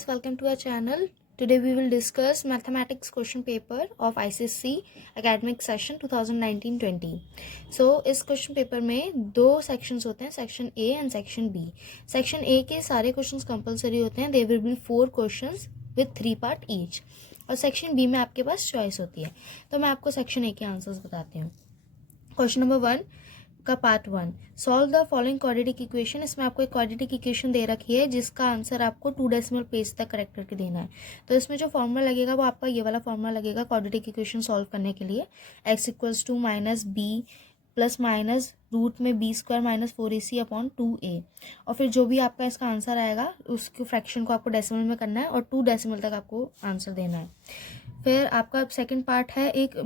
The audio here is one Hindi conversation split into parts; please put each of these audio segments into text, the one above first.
guys, welcome to our channel. Today we will discuss mathematics question paper of ICSE academic session 2019-20. So इस question paper में दो sections होते हैं, section A and section B. Section A के सारे questions compulsory होते हैं. There will be 4 questions with 3 part each. और section B में आपके पास choice होती है. तो मैं आपको section A के answers बताती हूँ. Question number 1 का part 1, solve the following quadratic equation. इसमें आपको एक क्वाड्रेटिक इक्वेशन दे रखी है जिसका आंसर आपको 2 डेसिमल प्लेस तक करेक्ट करके देना है. तो इसमें जो फॉर्मूला लगेगा वो आपका ये वाला फॉर्मूला लगेगा क्वाड्रेटिक इक्वेशन सॉल्व करने के लिए. x equals to minus B plus minus root में B square minus 4ac upon 2a. और फिर जो भी आपका इसका आंसर आएगा उसके फ्रैक्शन को आपको डेसिमल में करना है और 2 डेसिमल तक आपको आंसर देना है. फिर आपका सेकेंड पार्ट है एक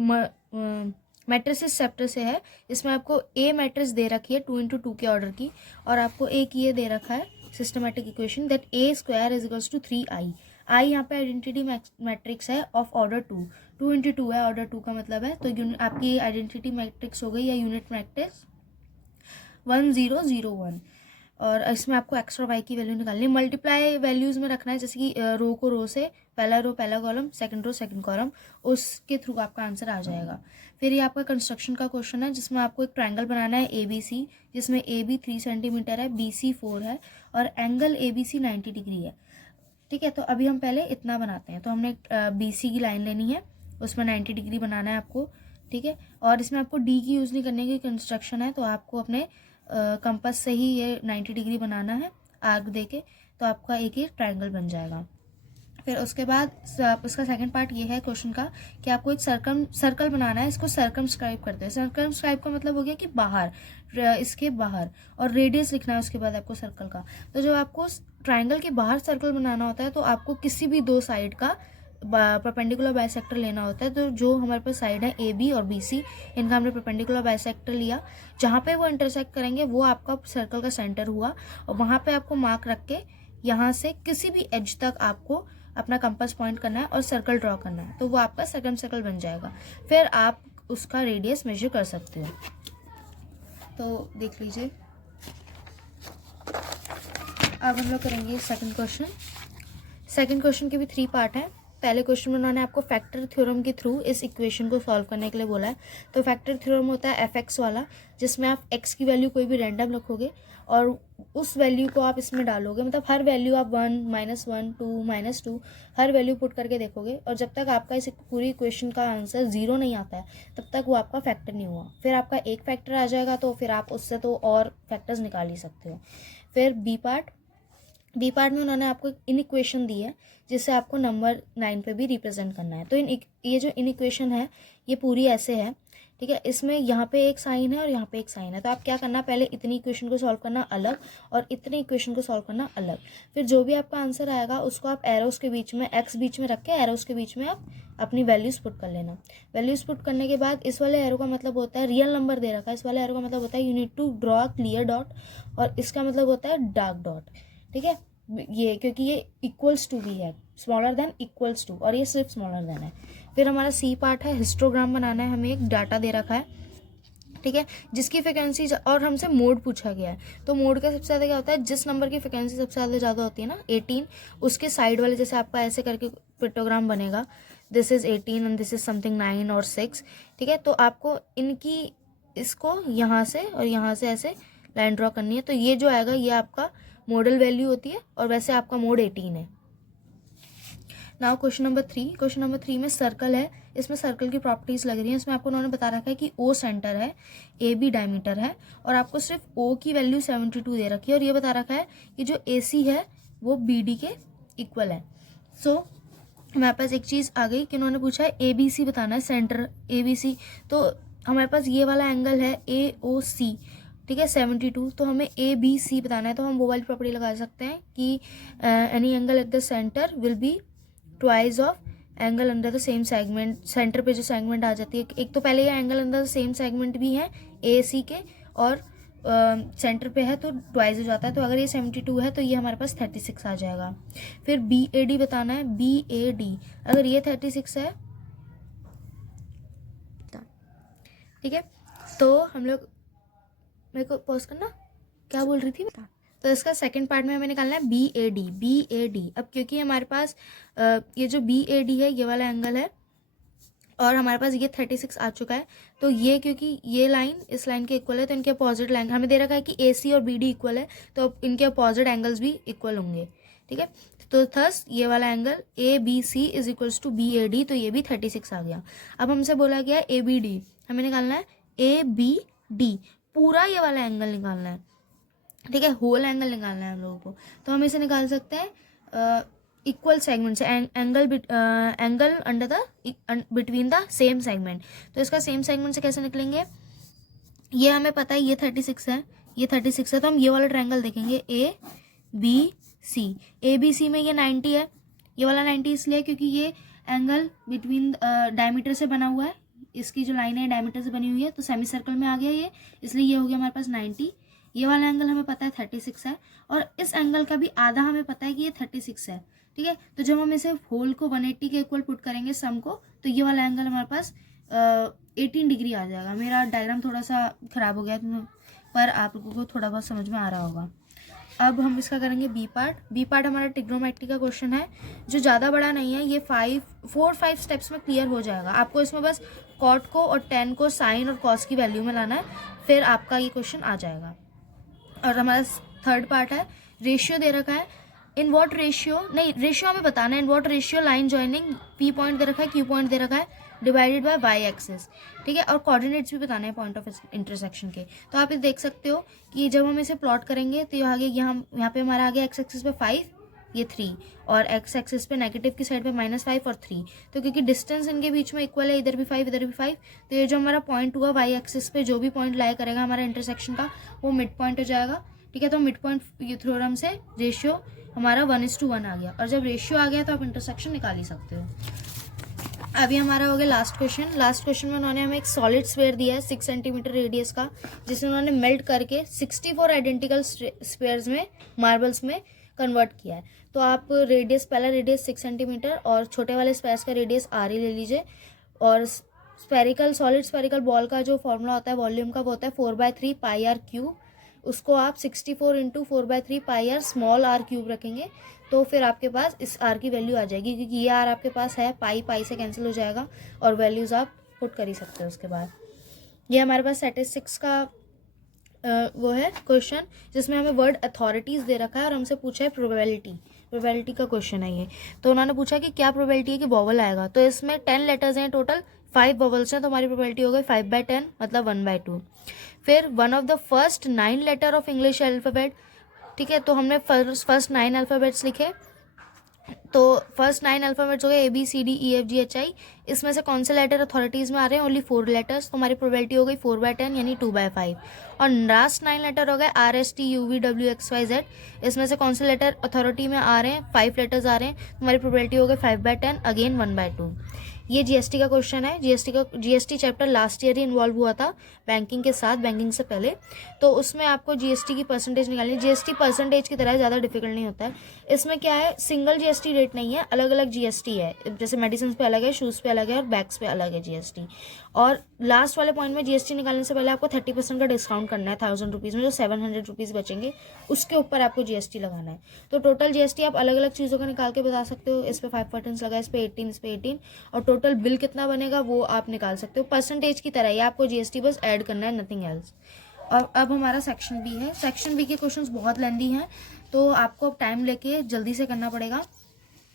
मैट्रिसेस चैप्टर से है. इसमें आपको ए मैट्रिक्स दे रखी है 2x2 के ऑर्डर की और आपको एक ये दे रखा है systematic equation that A square is equals to 3i. I यहाँ पे आइडेंटिटी मैट्रिक्स है ऑफ ऑर्डर 2 है, ऑर्डर 2 का मतलब है. तो आपकी आइडेंटिटी मैट्रिक्स हो गई या यूनिट मैट्रिक्स 1001. और इसमें आपको एक्स और वाई की वैल्यू निकालनी है. मल्टीप्लाई वैल्यूज़ में रखना है, जैसे कि रो को रो से पहला रो पहला column, second row second column, उसके थ्रू आपका आंसर आ जाएगा. फिर ये आपका कंस्ट्रक्शन का क्वेश्चन है जिसमें आपको एक ट्रायंगल बनाना है ABC, जिसमें AB 3 सेंटीमीटर है, BC 4 है और एंगल ABC 90 डिग्री है. ठीक है, तो अभी हम पहले इतना बनाते हैं. तो हमने BC की लाइन लेनी है, उसमें 90 डिग्री बनाना है आपको. ठीक है, और इसमें आपको D की यूज़ नहीं करने की, कंस्ट्रक्शन है तो आपको अपने कंपास से ही ये 90 डिग्री बनाना है आर्क देके. तो आपका एक ही ट्रायंगल बन जाएगा. फिर उसके बाद इसका सेकंड पार्ट ये है क्वेश्चन का कि आपको एक सर्कल बनाना है. इसको सर्कमस्क्राइब करते हैं. सर्कमस्क्राइब का मतलब हो गया कि बाहर, इसके बाहर, और रेडियस लिखना है उसके बाद आपको सर्कल का. तो जब आपको ट्रायंगल के बाहर सर्कल बनाना होता है तो आपको किसी भी दो साइड का परपेंडिकुलर बाइसेक्टर लेना होता है. तो जो हमारे पास साइड है AB और BC, इनका हमने परपेंडिकुलर बाइसेक्टर लिया. जहाँ पे वो इंटरसेक्ट करेंगे वो आपका सर्कल का सेंटर हुआ और वहाँ पे आपको मार्क रख के यहाँ से किसी भी एज तक आपको अपना कंपास पॉइंट करना है और सर्कल ड्रॉ करना है. तो वो आपका सेकंड सर्कल बन जाएगा. फिर आप उसका रेडियस मेजर कर सकते हो. तो देख लीजिए, अब हम लोग करेंगे सेकंड क्वेश्चन. सेकंड क्वेश्चन के भी 3 पार्ट हैं. पहले क्वेश्चन में उन्होंने आपको फैक्टर थ्योरम के थ्रू इस इक्वेशन को सॉल्व करने के लिए बोला है. तो फैक्टर थ्योरम होता है fx वाला, जिसमें आप x की वैल्यू कोई भी रैंडम रखोगे और उस वैल्यू को आप इसमें डालोगे. मतलब हर वैल्यू आप 1 -1 2 -2 हर वैल्यू पुट करके देखोगे और जब तक आपका इस पूरी इक्वेशन का आंसर 0 नहीं आता है तब तक वो आपका फैक्टर नहीं हुआ. फिर आपका एक फैक्टर आ जाएगा तो फिर आप उससे तो और फैक्टर्स निकाल ही सकते हो. फिर बी पार्ट में उन्होंने आपको इन इक्वेशन दी है जिससे आपको नंबर 9 पे भी रिप्रेजेंट करना है. तो ये जो इन इक्वेशन है ये पूरी ऐसे है. ठीक है, इसमें यहाँ पे एक साइन है और यहाँ पे एक साइन है. तो आप क्या करना, पहले इतनी इक्वेशन को सॉल्व करना अलग और इतनी इक्वेशन को सॉल्व करना अलग. फिर जो भी आपका आंसर आएगा उसको आप एरोस के बीच में, एक्स बीच में रख के एरोस के बीच में आप अपनी वैल्यूज पुट कर लेना. वैल्यूज पुट करने के बाद इस वाले एरो का मतलब होता है रियल नंबर दे रखा है, इस वाले एरो का मतलब होता है you need to draw a clear dot और इसका मतलब होता है डार्क डॉट. ठीक है, ये क्योंकि ये इक्वल्स टू भी है, स्मॉलर देन इक्वल्स टू, और ये सिर्फ स्मॉलर देन है. फिर हमारा सी पार्ट है, हिस्टोग्राम बनाना है. हमें एक डाटा दे रखा है, ठीक है, जिसकी फ्रिक्वेंसी और हमसे मोड पूछा गया है. तो मोड का सबसे ज़्यादा क्या होता है, जिस नंबर की फ्रिक्वेंसी सबसे ज़्यादा होती है ना 18, उसके साइड वाले, जैसे आपका ऐसे करके पिक्टोग्राम बनेगा, this is 18 and this is something 9 और 6. ठीक है, तो आपको इनकी इसको यहाँ से और यहाँ से ऐसे लाइन ड्रॉ करनी है. तो ये जो आएगा ये आपका मॉडल वैल्यू होती है और वैसे आपका मोड 18 है. नाउ क्वेश्चन नंबर 3 में सर्कल है. इसमें सर्कल की प्रॉपर्टीज लग रही हैं. इसमें आपको उन्होंने बता रखा है कि O सेंटर है, AB डायमीटर है और आपको सिर्फ O की वैल्यू 72 दे रखी है और ये बता रखा है कि जो AC है वो BD के इक्वल है. सो हमारे पास एक चीज़ आ गई कि उन्होंने पूछा है ABC बताना है, सेंटर ABC. तो हमारे पास ये वाला एंगल है AOC, ठीक है, 72. तो हमें ABC बताना है. तो हम वो वाली प्रॉपर्टी लगा सकते हैं कि any angle at the centre will be twice of angle under the same segment. Centre पे जो सेगमेंट आ जाती है, एक तो पहले ये angle under the same segment भी है AC के और सेंटर पे है तो ट्वाइस हो जाता है. तो अगर ये 72 है तो ये हमारे पास 36 आ जाएगा. फिर BAD बताना है. BAD अगर ये 36 है, ठीक है, तो हम लोग, मेरे को पॉज करना, क्या बोल रही थी बता. तो इसका सेकंड पार्ट में हमें निकालना है BAD। अब क्योंकि हमारे पास ये जो BAD है ये वाला एंगल है और हमारे पास ये 36 आ चुका है, तो ये क्योंकि ये लाइन इस लाइन के इक्वल है तो इनके अपोजिट लाइन हमें दे रखा है कि AC और BD इक्वल है, तो अब इनके अपोजिट एंगल्स भी इक्वल होंगे, ठीक है। तो थस ये वाला angle ABC is equals to BAD, तो ये भी 36 आ गया। अब हमसे बोला गया है ABD, हमें निकालना है ABD, पूरा ये वाला एंगल निकालना है, ठीक है, होल एंगल निकालना है हम लोगों को। तो हम इसे निकाल सकते हैं इक्वल सेगमेंट से, angle under the between the same segment. तो इसका सेम सेगमेंट से कैसे निकलेंगे, ये हमें पता है ये 36 है, ये 36 है, तो हम ये वाला ट्रायंगल देखेंगे ABC। ABC में ये 90 है, ये वाला 90 इसलिए क्योंकि ये एंगल बिटवीन डायमीटर से बना हुआ है, इसकी जो लाइन है डायमीटर से बनी हुई है, तो सेमी सर्कल में आ गया ये, इसलिए ये हो गया हमारे पास 90। ये वाला एंगल हमें पता है 36 है, और इस एंगल का भी आधा हमें पता है कि ये 36 है, ठीक है। तो जब हम इसे होल को 180 के इक्वल पुट करेंगे सम को, तो ये वाला एंगल हमारे पास 18 डिग्री आ जाएगा। मेरा डायग्राम थोड़ा सा खराब हो गया पर आप लोगों को थोड़ा बहुत समझ में आ रहा होगा। अब हम इसका करेंगे बी पार्ट हमारा ट्रिग्नोमेट्री का क्वेश्चन है, जो ज़्यादा बड़ा नहीं है, ये 4-5 स्टेप्स में क्लियर हो जाएगा। आपको इसमें बस कॉट को और टेन को साइन और कॉस की वैल्यू में लाना है, फिर आपका ये क्वेश्चन आ जाएगा। और हमारा थर्ड पार्ट है, रेशियो दे रखा है, इन व्हाट रेशियो, नहीं रेशियो हमें बताना है, in what ratio line joining P point दे रखा है, Q पॉइंट दे रखा है, डिवाइडेड बाय वाई एक्सिस, ठीक है, और कोऑर्डिनेट्स भी बताने हैं पॉइंट ऑफ इंटरसेक्शन के। तो आप ये देख सकते हो कि जब हम इसे प्लॉट करेंगे तो आगे यहाँ पे हमारा आगे एक्स एक्सिस पे 5, ये 3, और एक्स एक्सिस पे नेगेटिव की साइड पे -5 और 3। तो क्योंकि डिस्टेंस इनके बीच में इक्वल है, इधर भी 5 इधर भी 5, तो ये जो हमारा पॉइंट हुआ वाई एक्सिस पे जो भी पॉइंट लाया करेगा हमारा इंटरसेक्शन का, वो मिड पॉइंट हो जाएगा, ठीक है। तो मिड पॉइंट ये थ्योरम से रेशियो हमारा 1:1 आ गया, और जब रेशियो आ गया तो आप इंटरसेक्शन निकाल ही सकते हो। अभी हमारा हो गया लास्ट क्वेश्चन में उन्होंने हमें एक सॉलिड स्फीयर दिया है 6 सेंटीमीटर रेडियस का, जिसे उन्होंने मेल्ट करके 64 आइडेंटिकल स्फीयर्स में, मार्बल्स में कन्वर्ट किया है। तो आप पहला रेडियस 6 सेंटीमीटर और छोटे वाले स्पेस का रेडियस R ही ले लीजिए, और सॉलिड स्फेरिकल बॉल का जो फॉर्मूला होता है वॉल्यूम का, वो होता है 4/3 पाई r क्यूब। उसको आप 64 × 4/3 पाई r स्मॉल r क्यूब रखेंगे, तो फिर आपके पास इस r की वैल्यू आ जाएगी, क्योंकि ये r आपके पास है, पाई से कैंसिल हो जाएगा और वैल्यूज़ आप पुट कर ही सकते हो। उसके बाद ये हमारे पास स्टैटिस्टिक्स का वो है क्वेश्चन, जिसमें हमें वर्ड अथॉरिटीज़ दे रखा है और हमसे पूछा है प्रोबेबिलिटी का क्वेश्चन है ये। तो उन्होंने पूछा कि क्या प्रोबेबिलिटी है कि वॉवल आएगा, तो इसमें 10 लेटर्स हैं टोटल, 5 वॉवल्स हैं, तो हमारी प्रोबेबिलिटी हो गई 5/10 मतलब 1/2। फिर one of the first 9 letter of English alphabet, ठीक है, तो हमने फर्स्ट 9 अल्फ़ाबेट्स लिखे, तो फर्स्ट 9 अल्फ़ाबेट्स हो गए ABCDEFGHI, इसमें से कौन से लेटर अथॉरिटीज़ में आ रहे हैं, ओनली 4 लेटर्स, तो हमारी प्रोबेबिलिटी हो गई 4/10 यानी 2/5। और लास्ट 9 लेटर हो गए RSTUVWXYZ, इसमें से कौन से लेटर अथॉरिटी में आ रहे हैं, 5 लेटर्स आ रहे हैं, तो हमारी प्रोबेबिलिटी हो गई 5/10 अगेन 1/2। ये GST का क्वेश्चन है। GST चैप्टर लास्ट ईयर ही इन्वॉल्व हुआ था बैंकिंग के साथ, बैंकिंग से पहले, तो उसमें आपको GST की परसेंटेज निकालनी है। GST परसेंटेज की तरह ज़्यादा डिफिकल्ट नहीं होता है। इसमें क्या है, सिंगल GST रेट नहीं है, अलग अलग GST है, जैसे मेडिसिन पे अलग है, शूज़ पे अलग है और बैग्स पे अलग है GST। और लास्ट वाले पॉइंट में GST निकालने से पहले आपको 30% का डिस्काउंट करना है 1000 रुपीज़ में, जो 700 रुपीज़ बचेंगे उसके ऊपर आपको GST लगाना है। तो टोटल GST आप अलग अलग चीज़ों का निकाल के बता सकते हो, इस पर 5% लगा, इस पर 18, इस पर 18, और टोटल बिल कितना बनेगा वो आप निकाल सकते हो। परसेंटेज की तरह ही आपको GST बस ऐड करना है, नथिंग एल्स। और अब हमारा सेक्शन बी है। सेक्शन बी के क्वेश्चंस बहुत लेंदी हैं, तो आपको अब टाइम लेके जल्दी से करना पड़ेगा,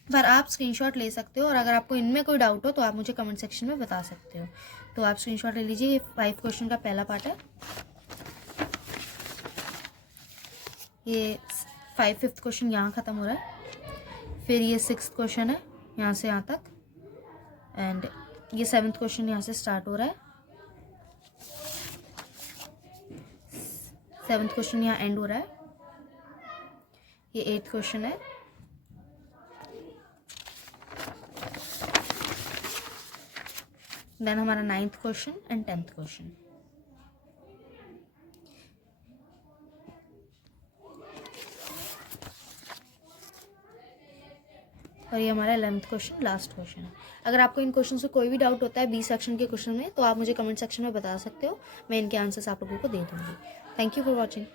पर आप स्क्रीनशॉट ले सकते हो, और अगर आपको इनमें कोई डाउट हो तो आप मुझे कमेंट सेक्शन में बता सकते हो। तो आप स्क्रीनशॉट ले लीजिए। ये 5 क्वेश्चन का पहला पार्ट है, ये 5th क्वेश्चन यहाँ ख़त्म हो रहा है, फिर ये 6th क्वेश्चन है यहाँ से यहाँ तक, एंड ये 7th क्वेश्चन यहाँ से स्टार्ट हो रहा है, 7th क्वेश्चन यहाँ एंड हो रहा है, ये 8th क्वेश्चन है, देन हमारा 9th question and 10th question, और ये हमारा 11th क्वेश्चन लास्ट क्वेश्चन है। अगर आपको इन क्वेश्चन से कोई भी डाउट होता है बी सेक्शन के क्वेश्चन में, तो आप मुझे कमेंट सेक्शन में बता सकते हो, मैं इनके आंसर्स आप लोगों को दे दूँगी। Thank you for watching.